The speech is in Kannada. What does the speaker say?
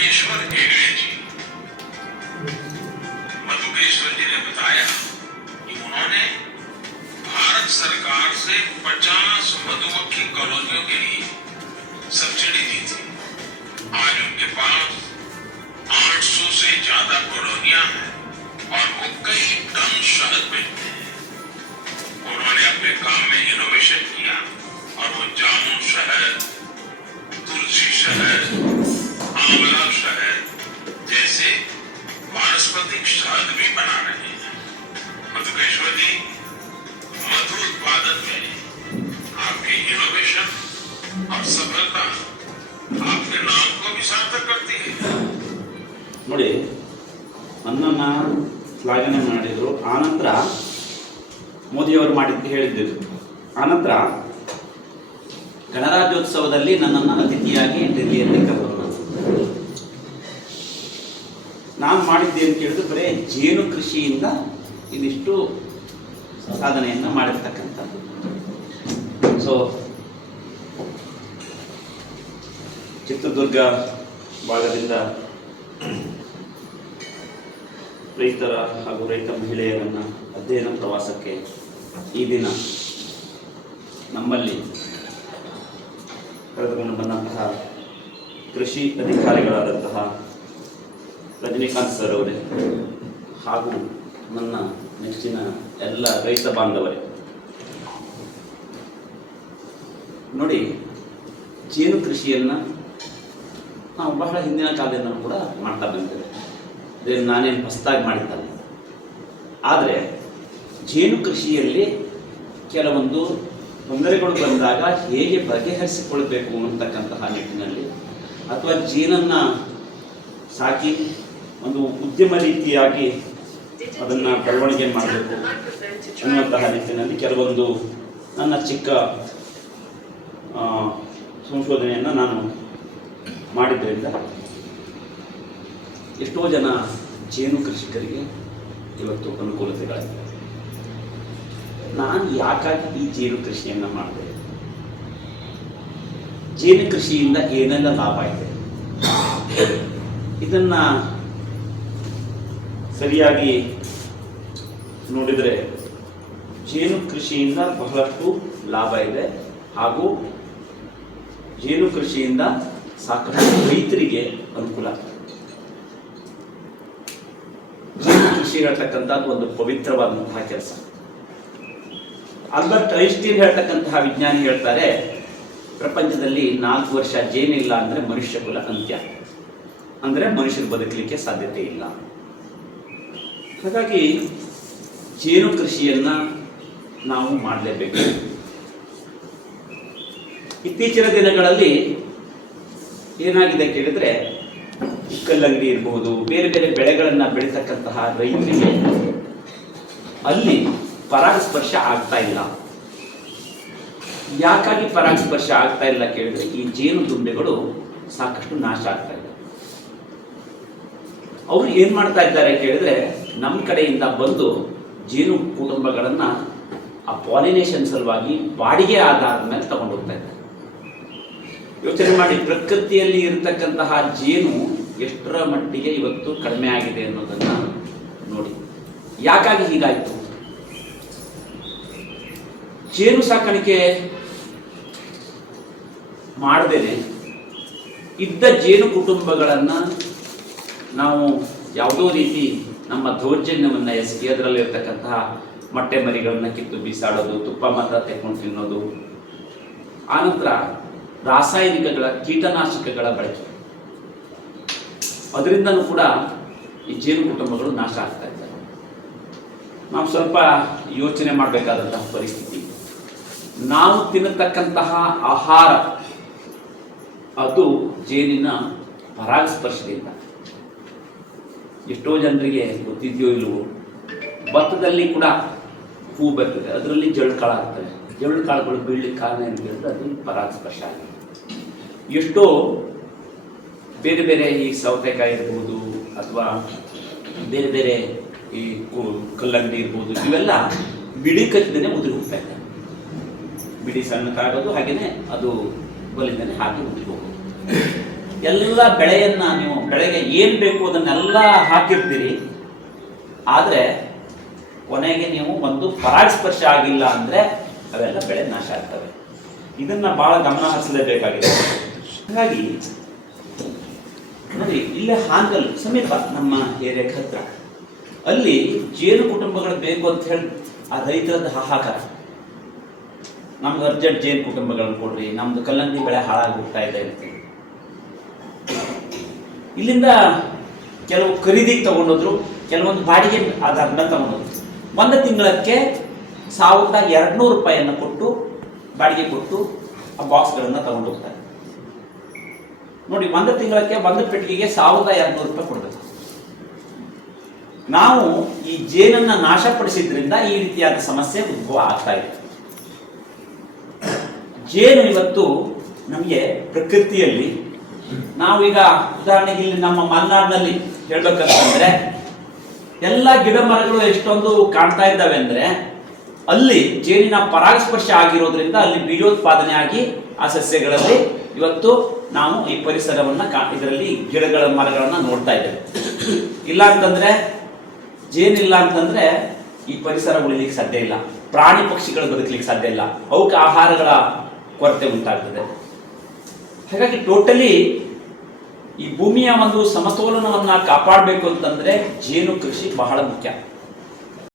मधुकेश्वर हेगड़े जी। मधुकेश्वर जी ने बताया कि उन्होंने भारत सरकार से 50 मधुमक्खी कॉलोनियों के लिए सब्सिडी दी थी। आज उनके पास 800 से ज़्यादा कॉलोनियाँ हैं और वो कई टन वानस्पतिक शहद भी बना रहे हैं मधुकेश्वर जी मधु उत्पादन में आपकी इनोवेशन और सफलता आपके नाम को भी सार्थक करती है ನೋಡಿ ನನ್ನನ್ನು ಶ್ಲಾಘನೆ ಮಾಡಿದರು ಆನಂತರ ಮೋದಿಯವರು ಮಾಡಿದ್ದು ಹೇಳಿದ್ದರು ಆನಂತರ ಗಣರಾಜ್ಯೋತ್ಸವದಲ್ಲಿ ನನ್ನನ್ನು ಅತಿಥಿಯಾಗಿ ಡೆಲ್ಲಿಯಲ್ಲಿ ಕರೆದರು ನಾನು ಮಾಡಿದ್ದೆ ಅಂತ ಹೇಳಿದ್ರೆ ಬರೇ ಜೇನು ಕೃಷಿಯಿಂದ ಇದಿಷ್ಟು ಸಾಧನೆಯನ್ನು ಮಾಡಿರ್ತಕ್ಕಂಥದ್ದು. ಸೊ ಚಿತ್ರದುರ್ಗ ಭಾಗದಿಂದ ರೈತರ ಹಾಗೂ ರೈತ ಮಹಿಳೆಯರನ್ನು ಅಧ್ಯಯನ ಪ್ರವಾಸಕ್ಕೆ ಈ ದಿನ ನಮ್ಮಲ್ಲಿ ಕರೆದುಕೊಂಡು ಬಂದಂತಹ ಕೃಷಿ ಅಧಿಕಾರಿಗಳಾದಂತಹ ರಜನಿಕಾಂತ್ ಸರ್ ಅವರೇ. ಹಾಗೂ ನನ್ನ ನೆಚ್ಚಿನ ಎಲ್ಲ ರೈತ ಬಾಂಧವರೇ. ನೋಡಿ, ಜೇನು ಕೃಷಿಯನ್ನು ನಾವು ಬಹಳ ಹಿಂದಿನ ಕಾಲದಿಂದ ಕೂಡ ಮಾಡ್ತಾ ಬಂದಿದ್ದೇವೆ. ಇದನ್ನು ನಾನೇನು ಹೊಸದಾಗಿ ಮಾಡಿದ್ದಲ್ಲ ಆದರೆ, ಜೇನು ಕೃಷಿಯಲ್ಲಿ ಕೆಲವೊಂದು ತೊಂದರೆಗಳು ಬಂದಾಗ ಹೇಗೆ ಬಗೆಹರಿಸಿಕೊಳ್ಬೇಕು ಅಂತಕ್ಕಂತಹ ನಿಟ್ಟಿನಲ್ಲಿ ಅಥವಾ ಜೇನನ್ನು ಸಾಕಿ ಒಂದು ಉದ್ಯಮ ರೀತಿಯಾಗಿ ಅದನ್ನು ಬೆಳವಣಿಗೆ ಮಾಡಬೇಕು ಅನ್ನುವಂತಹ ನಿಟ್ಟಿನಲ್ಲಿ ಕೆಲವೊಂದು ನನ್ನ ಚಿಕ್ಕ ಸಂಶೋಧನೆಯನ್ನು ನಾನು ಮಾಡಿದ್ದರಿಂದ ಎಷ್ಟೋ ಜನ ಜೇನು ಕೃಷಿಕರಿಗೆ ಇವತ್ತು ಅನುಕೂಲತೆಗಳಾಗಿವೆ ನಾನು ಯಾಕಾಗಿ ಈ ಜೇನು ಕೃಷಿಯನ್ನು ಮಾಡಿದೆ? ಜೇನು ಕೃಷಿಯಿಂದ ಏನೆಲ್ಲ ಲಾಭ ಇದೆ? ಇದನ್ನ ಸರಿಯಾಗಿ ನೋಡಿದರೆ ಜೇನು ಕೃಷಿಯಿಂದ ಬಹಳಷ್ಟು ಲಾಭ ಇದೆ ಹಾಗೂ ಜೇನು ಕೃಷಿಯಿಂದ ಸಾಕಷ್ಟು ರೈತರಿಗೆ ಅನುಕೂಲ ಜೇನು ಕೃಷಿ ಹೇಳ್ತಕ್ಕಂಥದ್ದು ಒಂದು ಪವಿತ್ರವಾದಂತಹ ಕೆಲಸ. ಆಲ್ಬರ್ಟ್ ಐನ್ಸ್ಟೀನ್ ಹೇಳ್ತಕ್ಕಂತಹ ವಿಜ್ಞಾನಿ ಹೇಳ್ತಾರೆ, ಪ್ರಪಂಚದಲ್ಲಿ ನಾಲ್ಕು ವರ್ಷ ಜೇನಿಲ್ಲ ಅಂದ್ರೆ ಮನುಷ್ಯ ಕುಲ ಅಂತ್ಯ. ಅಂದ್ರೆ ಮನುಷ್ಯರು ಬದುಕಲಿಕ್ಕೆ ಸಾಧ್ಯತೆ ಇಲ್ಲ. ಹಾಗಾಗಿ ಜೇನು ಕೃಷಿಯನ್ನ ನಾವು ಮಾಡಲೇಬೇಕು. ಇತ್ತೀಚಿನ ದಿನಗಳಲ್ಲಿ ಏನಾಗಿದೆ ಕೇಳಿದ್ರೆ ಕಲ್ಲಂಗಡಿ ಇರಬಹುದು ಬೇರೆ ಬೇರೆ ಬೆಳೆಗಳನ್ನು ಬೆಳೀತಕ್ಕಂತಹ ರೈತರಿಗೆ ಅಲ್ಲಿ ಪರಾಗಸ್ಪರ್ಶ ಆಗ್ತಾ ಇಲ್ಲ. ಯಾಕಾಗಿ ಪರಾಗಸ್ಪರ್ಶ ಆಗ್ತಾ ಇಲ್ಲ ಕೇಳಿದ್ರೆ ಈ ಜೇನು ದುಂಬೆಗಳು ಸಾಕಷ್ಟು ನಾಶ ಆಗ್ತಾ ಇದೆ. ಅವರು ಏನ್ ಮಾಡ್ತಾ ಇದ್ದಾರೆ ಕೇಳಿದ್ರೆ ನಮ್ಮ ಕಡೆಯಿಂದ ಬಂದು ಜೇನು ಕುಟುಂಬಗಳನ್ನು ಆ ಪಾಲಿನೇಷನ್ ಸಲುವಾಗಿ ಬಾಡಿಗೆ ಆಧಾರದ ಮೇಲೆ ತಗೊಂಡು ಹೋಗ್ತಾ ಇದ್ದಾರೆ. ಯೋಚನೆ ಮಾಡಿ, ಪ್ರಕೃತಿಯಲ್ಲಿ ಇರತಕ್ಕಂತಹ ಜೇನು ಎಷ್ಟರ ಮಟ್ಟಿಗೆ ಇವತ್ತು ಕಡಿಮೆ ಆಗಿದೆ ಅನ್ನೋದನ್ನ ನೋಡಿ. ಯಾಕಾಗಿ ಹೀಗಾಯಿತು? ಜೇನು ಸಾಕಾಣಿಕೆ ಮಾಡದೇನೆ ಇದ್ದ ಜೇನು ಕುಟುಂಬಗಳನ್ನು ನಾವು ಯಾವುದೋ ರೀತಿ ನಮ್ಮ ದೌರ್ಜನ್ಯವನ್ನ ಎಸಗಿ ಅದರಲ್ಲಿರ್ತಕ್ಕಂತಹ ಮೊಟ್ಟೆ ಮರಿಗಳನ್ನು ಕಿತ್ತು ಬೀಸಾಡೋದು, ತುಪ್ಪ ಮಾತ್ರ ತೆಕ್ಕೊಂಡು ತಿನ್ನೋದು. ಆನಂತರ ರಾಸಾಯನಿಕಗಳ ಕೀಟನಾಶಕಗಳ ಬಳಕೆ. ಅದರಿಂದನೂ ಕೂಡ ಈ ಜೇನು ಕುಟುಂಬಗಳು ನಾಶ ಆಗ್ತಾ ಇದ್ದಾರೆ ನಾವು ಸ್ವಲ್ಪ ಯೋಚನೆ ಮಾಡಬೇಕಾದಂತಹ ಪರಿಸ್ಥಿತಿ. ನಾವು ತಿನ್ನತಕ್ಕಂತಹ ಆಹಾರ, ಅದು ಜೇನಿನ ಪರಾಗಸ್ಪರ್ಶದಿಂದ. ಎಷ್ಟೋ ಜನರಿಗೆ ಗೊತ್ತಿದೆಯೋ ಇಲ್ವೋ, ಭತ್ತದಲ್ಲಿ ಕೂಡ ಹೂ ಬರ್ತದೆ. ಅದರಲ್ಲಿ ಜಳುಕಾಳು ಆಗ್ತವೆ. ಜಳುಕಾಳುಗಳು ಬೀಳಲಿಕ್ಕೆ ಕಾರಣ ಏನು ಹೇಳಿದ್ರೆ ಅದು ಪರಾಗಸ್ಪರ್ಶ ಆಗಿದೆ. ಎಷ್ಟೋ ಬೇರೆ ಬೇರೆ ಈ ಸೌತೆಕಾಯಿ ಇರ್ಬೋದು ಅಥವಾ ಬೇರೆ ಬೇರೆ ಈ ಕಲ್ಲಂಗಡಿ ಇರ್ಬೋದು, ಇವೆಲ್ಲ ಬಿಡಿ ಕಚ್ಚಿದೇ ಉದುರಿ ಹೋಗ್ತಾ ಇದೆ. ಸಣ್ಣ ಕಾಡೋದು ಹಾಗೇನೆ ಅದು ಬಲಿಂದನೇ ಹಾಕಿ ಉದುರಿ ಹೋಗೋದು. ಎಲ್ಲ ಬೆಳೆಯನ್ನ ನೀವು ಬೆಳೆಗೆ ಏನು ಬೇಕು ಅದನ್ನೆಲ್ಲ ಹಾಕಿರ್ತೀರಿ. ಆದರೆ ಕೊನೆಗೆ ನೀವು ಒಂದು ಪರಾಗಸ್ಪರ್ಶ ಆಗಿಲ್ಲ ಅಂದರೆ ಅವೆಲ್ಲ ಬೆಳೆ ನಾಶ ಆಗ್ತವೆ. ಇದನ್ನ ಬಹಳ ಗಮನ ಹರಿಸಲೇಬೇಕಾಗಿದೆ. ಹಾಗಾಗಿ ನೋಡಿ, ಇಲ್ಲೇ ಹಾಂಗಲ್ ಸಮೀಪ ನಮ್ಮ ಏರಿಯಾಕ್ ಹತ್ರ. ಅಲ್ಲಿ ಜೇನು ಕುಟುಂಬಗಳು ಬೇಕು ಅಂತ ಹೇಳಿ ಆ ರೈತರದ ಹಾಹಾಕಾರ. ನಮ್ಗೆ ಅರ್ಜೆಂಟ್ ಜೇನು ಕುಟುಂಬಗಳನ್ನು ಕೊಡ್ರಿ, ನಮ್ದು ಕಲ್ಲಂಗಿ ಬೆಳೆ ಹಾಳಾಗಿ ಇದೆ ಅಂತ. ಇಲ್ಲಿಂದ ಕೆಲವು ಖರೀದಿಗೆ ತಗೊಂಡೋದ್ರು, ಕೆಲವೊಂದು ಬಾಡಿಗೆ ಆಧಾರದ ಮೇಲೆ ತಗೊಂಡೋದ್ರು. ಒಂದು ತಿಂಗಳಕ್ಕೆ ಸಾವಿರದ ಎರಡುನೂರು ರೂಪಾಯಿಯನ್ನು ಕೊಟ್ಟು ಬಾಡಿಗೆ ಕೊಟ್ಟು ಆ ಬಾಕ್ಸ್ಗಳನ್ನು ತಗೊಂಡೋಗ್ತಾರೆ. ನೋಡಿ, ಒಂದು ತಿಂಗಳಕ್ಕೆ ಒಂದು ಪೆಟ್ಟಿಗೆಗೆ ಸಾವಿರದ ಎರಡುನೂರು ರೂಪಾಯಿ ಕೊಡಬೇಕು. ನಾವು ಈ ಜೇನನ್ನು ನಾಶಪಡಿಸಿದ್ರಿಂದ ಈ ರೀತಿಯಾದ ಸಮಸ್ಯೆ ಉದ್ಭವ ಆಗ್ತಾ ಇದೆ. ಜೇನು ಇವತ್ತು ನಮಗೆ ಪ್ರಕೃತಿಯಲ್ಲಿ ನಾವೀಗ ಉದಾಹರಣೆಗೆ ಇಲ್ಲಿ ನಮ್ಮ ಮಲೆನಾಡಿನಲ್ಲಿ ಹೇಳ್ಬೇಕಂತಂದ್ರೆ ಎಲ್ಲ ಗಿಡ ಮರಗಳು ಎಷ್ಟೊಂದು ಕಾಣ್ತಾ ಇದ್ದಾವೆ ಅಂದ್ರೆ ಅಲ್ಲಿ ಜೇನಿನ ಪರಾಗಸ್ಪರ್ಶ ಆಗಿರೋದ್ರಿಂದ ಅಲ್ಲಿ ಬೀಜೋತ್ಪಾದನೆ ಆಗಿ ಆ ಸಸ್ಯಗಳಲ್ಲಿ ಇವತ್ತು ನಾವು ಈ ಪರಿಸರವನ್ನ ಇದರಲ್ಲಿ ಗಿಡಗಳ ಮರಗಳನ್ನ ನೋಡ್ತಾ ಇದ್ದೇವೆ. ಇಲ್ಲ ಅಂತಂದ್ರೆ, ಜೇನಿಲ್ಲ ಅಂತಂದ್ರೆ ಈ ಪರಿಸರ ಉಳಿಲಿಕ್ಕೆ ಸಾಧ್ಯ ಇಲ್ಲ. ಪ್ರಾಣಿ ಪಕ್ಷಿಗಳು ಬದುಕಲಿಕ್ಕೆ ಸಾಧ್ಯ ಇಲ್ಲ. ಅವಕ್ಕೆ ಆಹಾರಗಳ ಕೊರತೆ ಉಂಟಾಗ್ತದೆ. ಹಾಗಾಗಿ ಟೋಟಲಿ ಈ ಭೂಮಿಯ ಒಂದು ಸಮತೋಲನವನ್ನ ಕಾಪಾಡಬೇಕು ಅಂತಂದ್ರೆ ಜೇನು ಕೃಷಿ ಬಹಳ ಮುಖ್ಯ.